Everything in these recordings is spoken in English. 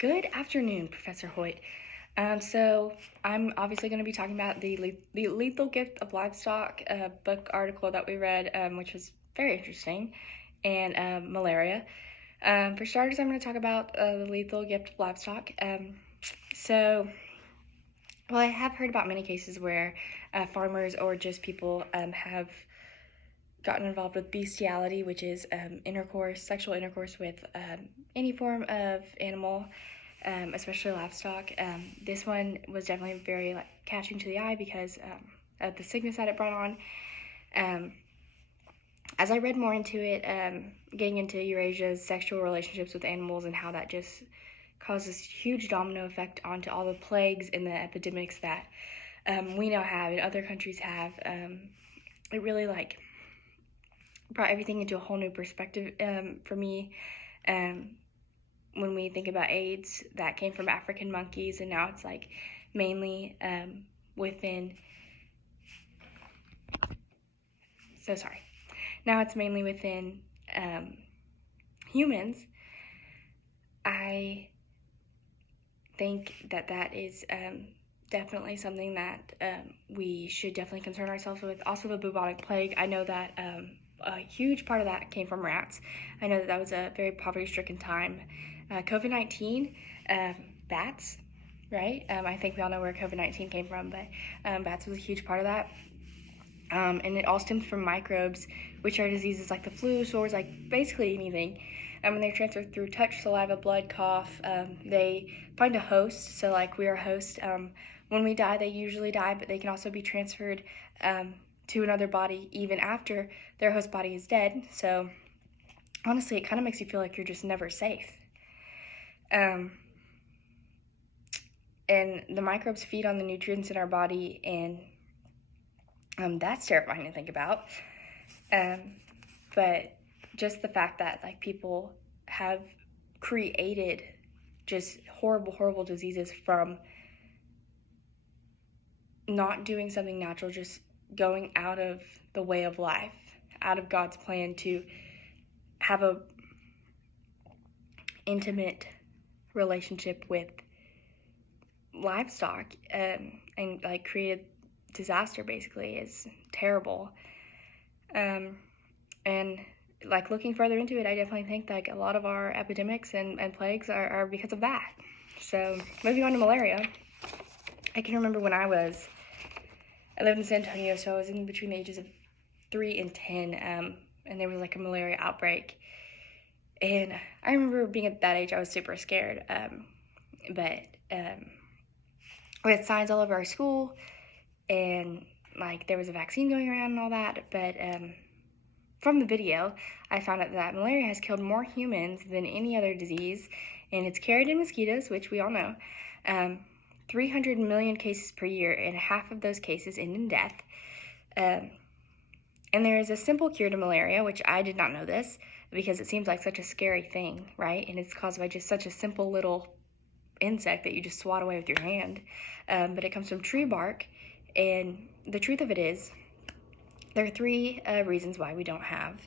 Good afternoon, Professor Hoyt. So I'm obviously going to be talking about the Lethal Gift of Livestock book article that we read, which was very interesting, and malaria. For starters, I'm going to talk about the lethal gift of livestock. So, I have heard about many cases where farmers or just people have gotten involved with bestiality, which is sexual intercourse with any form of animal, especially livestock. This one was definitely very catching to the eye because of the sickness that it brought on. As I read more into it, getting into Eurasia's sexual relationships with animals and how that just causes huge domino effect onto all the plagues and the epidemics that we now have and other countries have, it really brought everything into a whole new perspective for me. When we think about AIDS, that came from African monkeys, and now it's mainly within. Now it's mainly within humans. I think that is definitely something that we should definitely concern ourselves with. Also, the bubonic plague. I know that a huge part of that came from rats. I know that was a very poverty-stricken time. COVID-19, bats, right? I think we all know where COVID-19 came from, but bats was a huge part of that. And it all stems from microbes, which are diseases like the flu, sores, basically anything. When they're transferred through touch, saliva, blood, cough, they find a host. So we are a host. When we die, they usually die, but they can also be transferred to another body even after their host body is dead. So honestly, it kind of makes you feel like you're just never safe. And the microbes feed on the nutrients in our body, and that's terrifying to think about. But just the fact that people have created just horrible diseases from not doing something natural, just going out of the way of life, out of God's plan to have a intimate relationship with livestock, and created disaster basically is terrible. And looking further into it, I definitely think a lot of our epidemics and plagues are because of that. So moving on to malaria, I can remember when I lived in San Antonio, so I was in between the ages of 3 and 10, and there was a malaria outbreak. And I remember being at that age, I was super scared. But we had signs all over our school, and there was a vaccine going around and all that. But from the video, I found out that malaria has killed more humans than any other disease, and it's carried in mosquitoes, which we all know. 300 million cases per year, and half of those cases end in death. And there is a simple cure to malaria, which I did not know this, because it seems like such a scary thing, right? And it's caused by just such a simple little insect that you just swat away with your hand. But it comes from tree bark, and the truth of it is, there are 3 reasons why we don't have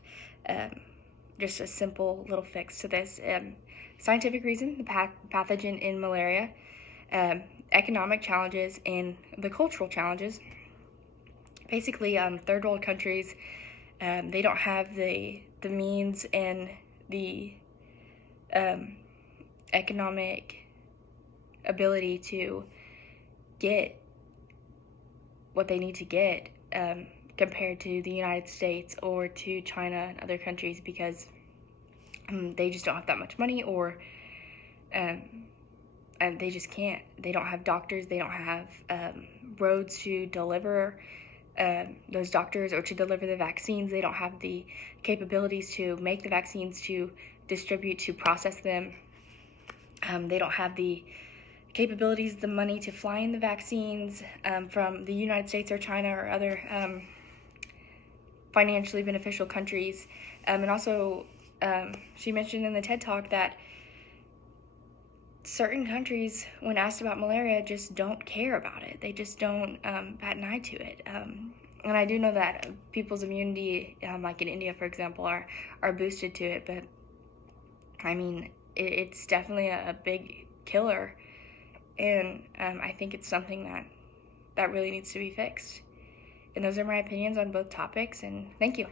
just a simple little fix to this. Scientific reason, the pathogen in malaria, economic challenges, and the cultural challenges. Basically, third world countries, they don't have the means and the economic ability to get what they need to get compared to the United States or to China and other countries, because they just don't have that much money, or and they just can't. They don't have doctors. They don't have roads to deliver those doctors or to deliver the vaccines. They don't have the capabilities to make the vaccines, to distribute, to process them. They don't have the capabilities, the money to fly in the vaccines from the United States or China or other financially beneficial countries. And also, she mentioned in the TED Talk that certain countries, when asked about malaria, just don't care about it. They just don't bat an eye to it. And I do know that people's immunity, like in India, for example, are boosted to it. But I mean, it's definitely a big killer. And I think it's something that really needs to be fixed. And those are my opinions on both topics, and thank you.